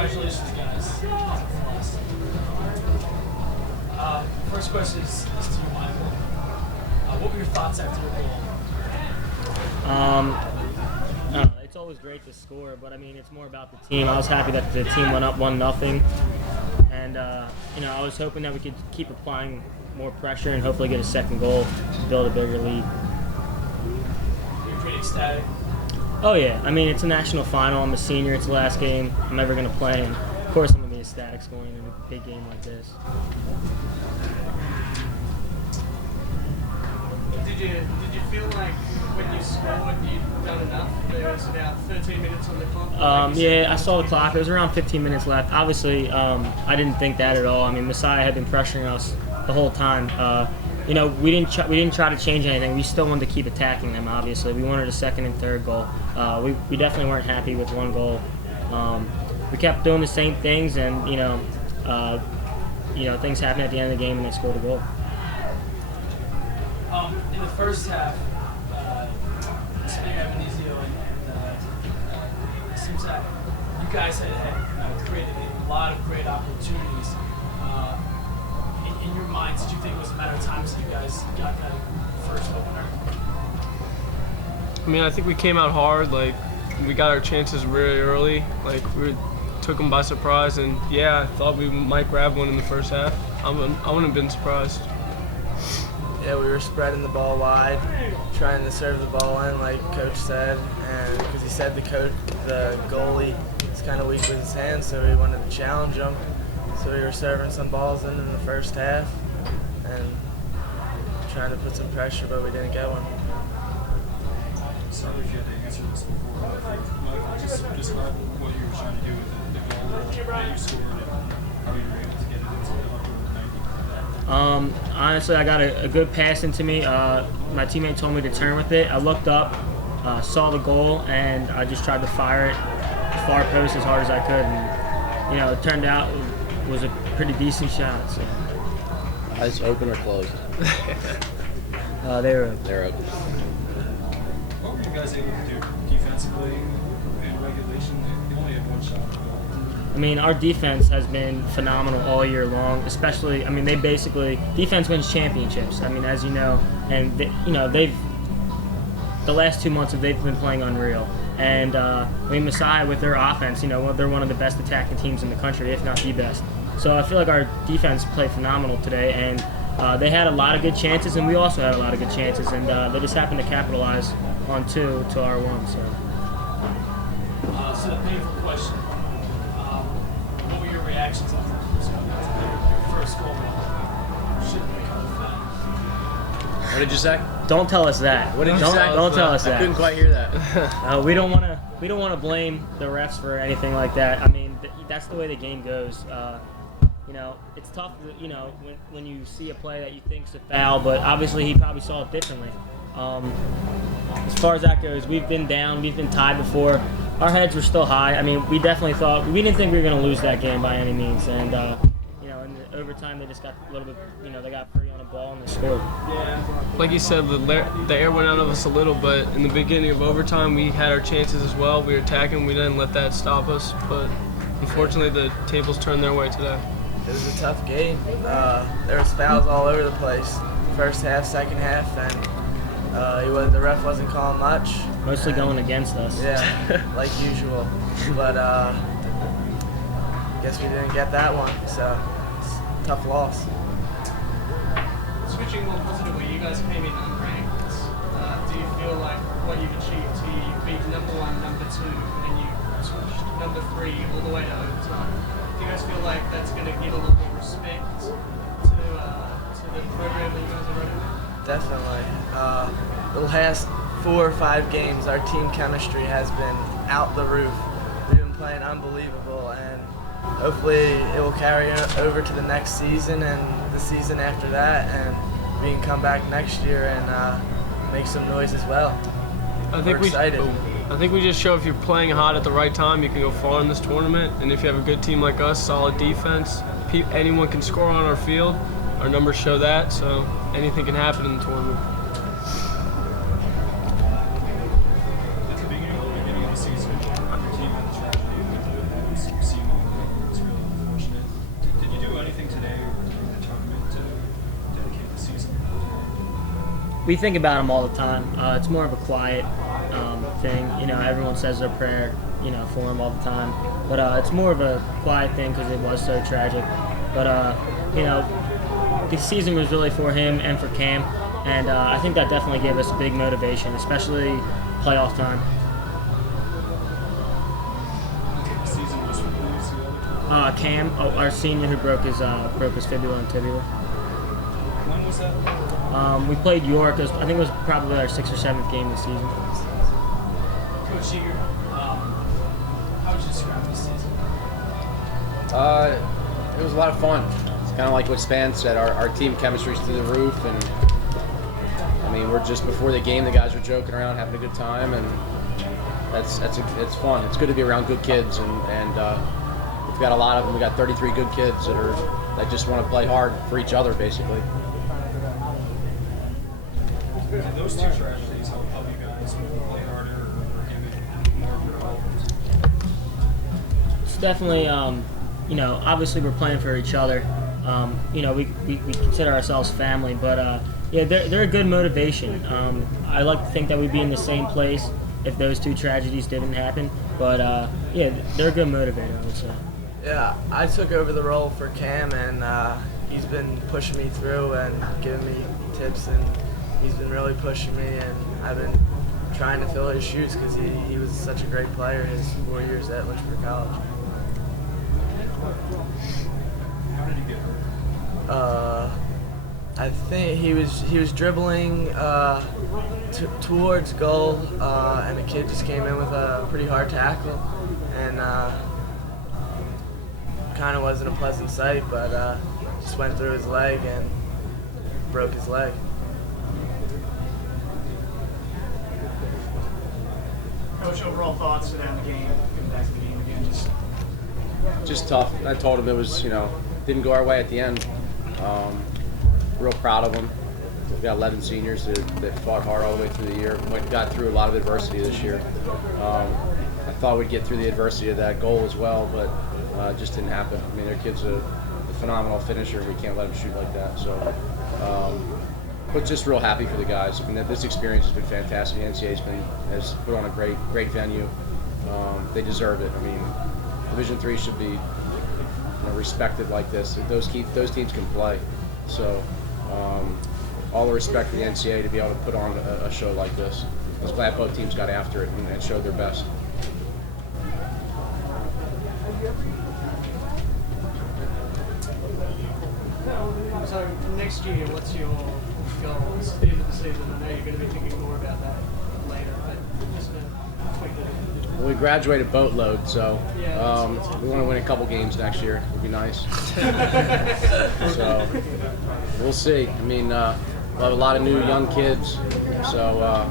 Congratulations, guys. First question is to you, Michael. What were your thoughts after your goal? I don't know, it's always great to score, but I mean, it's more about the team. I was happy that the team went up 1-0, and I was hoping that we could keep applying more pressure and hopefully get a second goal to build a bigger lead. You're pretty ecstatic. Oh yeah, I mean, it's a national final. I'm a senior. It's the last game I'm ever going to play, and of course I'm going to be ecstatic scoring in a big game like this. Did you feel like when you scored you'd done enough? There was about 13 minutes on the clock. Yeah, I saw the clock. It was around 15 minutes left. Obviously, I didn't think that at all. I mean, Messiah had been pressuring us the whole time. We didn't try to change anything. We still wanted to keep attacking them. Obviously, we wanted a second and third goal. We definitely weren't happy with one goal. We kept doing the same things, and things happened at the end of the game, and they scored a goal. In the first half, Abbonizio and Symczak, you guys had created a lot of great opportunities. In your minds, did you think it was a matter of time since you guys got that first opener? I mean, I think we came out hard. Like, we got our chances really early. Like, we took them by surprise, and yeah, I thought we might grab one in the first half. I wouldn't have been surprised. Yeah, we were spreading the ball wide, trying to serve the ball in, like Coach said, and because he said the goalie is kind of weak with his hands, so we wanted to challenge him. So we were serving some balls in the first half and trying to put some pressure, but we didn't get one. Sorry if you had to answer this before, but just describe what you were trying to do with the goal that you scored and how you were able to get it into the upper 90. Honestly, I got a good pass into me. My teammate told me to turn with it. I looked up, saw the goal, and I just tried to fire it far post as hard as I could. And, it turned out it was a pretty decent shot. So. Eyes open or closed? They were open. They're open. What were you guys able to do defensively in regulation? They only had one shot on goal. I mean, our defense has been phenomenal all year long, especially, defense wins championships, as you know, and, the last 2 months they've been playing unreal. And, Messiah with their offense, they're one of the best attacking teams in the country, if not the best. So I feel like our defense played phenomenal today, and they had a lot of good chances, and we also had a lot of good chances, and they just happened to capitalize on 2 to our 1, so. So the painful question. What were your reactions after your first goal? Shouldn't be coming fast. What did you say? Don't tell us that. What did you say? Don't tell us that. I couldn't quite hear that. We don't want to blame the refs for anything like that. I mean, that's the way the game goes. It's tough. When you see a play that you think's a foul, but obviously he probably saw it differently. As far as that goes, we've been down. We've been tied before. Our heads were still high. I mean, we definitely thought we didn't think we were going to lose that game by any means. And in the overtime, they just got a little bit. They got free on a ball and they scored. Like you said, the air went out of us a little, but in the beginning of overtime, we had our chances as well. We were attacking. We didn't let that stop us, but unfortunately, the tables turned their way today. It was a tough game. There was fouls all over the place. First half, second half, and the ref wasn't calling much. Mostly going against us. Yeah, like usual. But I guess we didn't get that one, so it's a tough loss. Switching more positively, you guys came in unranked. Do you feel like what you've achieved here, you beat number 1, number 2, and you switched number 3 all the way to overtime? Do you guys feel like that's going to give a little more respect to the program that you guys are running? Definitely. The last 4 or 5 games, our team chemistry has been out the roof. We've been playing unbelievable, and hopefully it will carry over to the next season and the season after that, and we can come back next year and make some noise as well. We're excited. I think we just show if you're playing hot at the right time, you can go far in this tournament. And if you have a good team like us, solid defense, anyone can score on our field. Our numbers show that, so anything can happen in the tournament. At the beginning of the season, your team had the tragedy with the seeing we think about him all the time. It's more of a quiet thing. Everyone says their prayer, for him all the time. But it's more of a quiet thing because it was so tragic. But the season was really for him and for Cam, and I think that definitely gave us big motivation, especially playoff time. Season was for who was the other? Cam, our senior, who broke his fibula and tibia. When was that? We played York. I think it was probably our 6th or 7th game this season. Coach Yaeger, how would you describe this season? It was a lot of fun. It's kind of like what Span said. Our team chemistry's through the roof, and I mean, we're just before the game. The guys are joking around, having a good time, and it's fun. It's good to be around good kids, and we've got a lot of them. We got 33 good kids that just want to play hard for each other, basically. Did those two tragedies help you guys play harder or give it more of your all? It's definitely, obviously we're playing for each other. We consider ourselves family, but they're a good motivation. I like to think that we'd be in the same place if those two tragedies didn't happen. But they're a good motivator, I would say. Yeah, I took over the role for Cam, and he's been pushing me through and giving me tips, and he's been really pushing me, and I've been trying to fill his shoes because he was such a great player his 4 years at Lynchburg College. How did he get hurt? I think he was dribbling towards goal, and the kid just came in with a pretty hard tackle, and kind of wasn't a pleasant sight, but just went through his leg and broke his leg. Coach, overall thoughts around the game, getting back to the game again, Just tough. I told him it was, didn't go our way at the end. Real proud of them. We've got 11 seniors that fought hard all the way through the year. Got through a lot of adversity this year. I thought we'd get through the adversity of that goal as well, but it just didn't happen. I mean, their kid's a phenomenal finisher. We can't let him shoot like that. So, but just real happy for the guys. I mean, this experience has been fantastic. The NCAA has put on a great venue. They deserve it. I mean, Division III should be respected like this. Those teams can play. So, all the respect to the NCAA to be able to put on a show like this. I was glad both teams got after it and showed their best. So next year, what's your goals at the end of the season? I know you're going to be thinking more about that later, but just tweak it. Well, we graduated boatload, so Yeah, we want to win a couple games next year. It would be nice. So we'll see. I mean, we'll have a lot of new young kids, so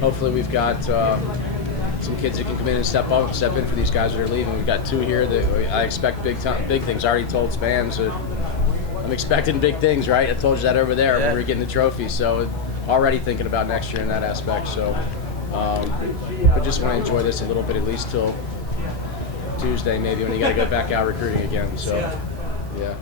hopefully we've got some kids that can come in and step in for these guys that are leaving. We've got 2 here that I expect big things. I already told Spans that I'm expecting big things, right? I told you that over there when we were getting the trophy. So already thinking about next year in that aspect. So I just want to enjoy this a little bit, at least till Tuesday maybe, when you got to go back out recruiting again. So yeah.